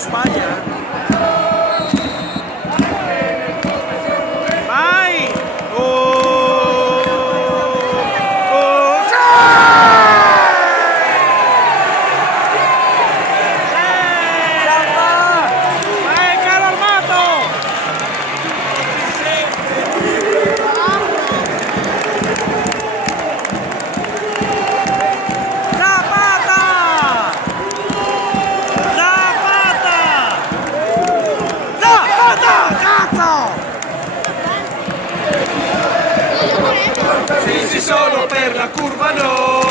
sbaglia. Vai! Oh! Oh! Vai, caro armato! Zapata! Cazzo! Sì, sì, solo per la curva no.